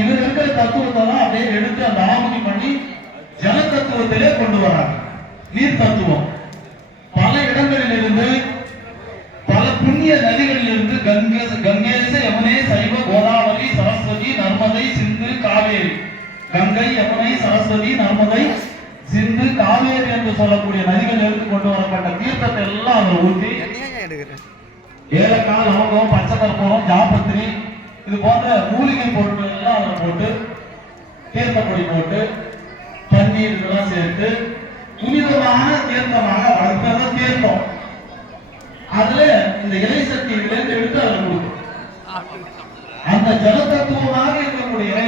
இதுல இருக்கிற தத்துவத்தை தான் அப்படியே எடுத்து அந்த ஆமுதி பண்ணி ஜல தத்துவத்திலே கொண்டு வராங்க. நீர் தத்துவம் பல இடங்களில் இருந்து, பல புண்ணிய நதிகளில் இருந்து, கங்கேச யமுனே சைவ கோதாவரி சரஸ்வதி நர்மதை சிந்து காவேரி, கங்கை யமுனை சரஸ்வதி நர்மதை சிந்து காவேரி என்று சொல்லக்கூடிய நதிகளில் இருந்து கொண்டு வரப்பட்ட தீர்த்தத்தை எல்லாம் அவர் ஊற்றி ஏலக்காய் லவங்கம் பச்சை கற்பூரம் ஜாபத்திரி இது போன்ற மூலிகை பொருட்கள் எல்லாம் அதில் போட்டு தீர்த்தப்பொடி போட்டு தண்ணீர் இதெல்லாம் சேர்த்து புனிதமான தீர்த்தமாக வளர்க்கிறத தீர்த்தம். அதுல இந்த இலை சக்தி எடுத்து அதில் கொடுக்கும். அந்த ஜல தத்துவமாக இருக்கக்கூடிய இறை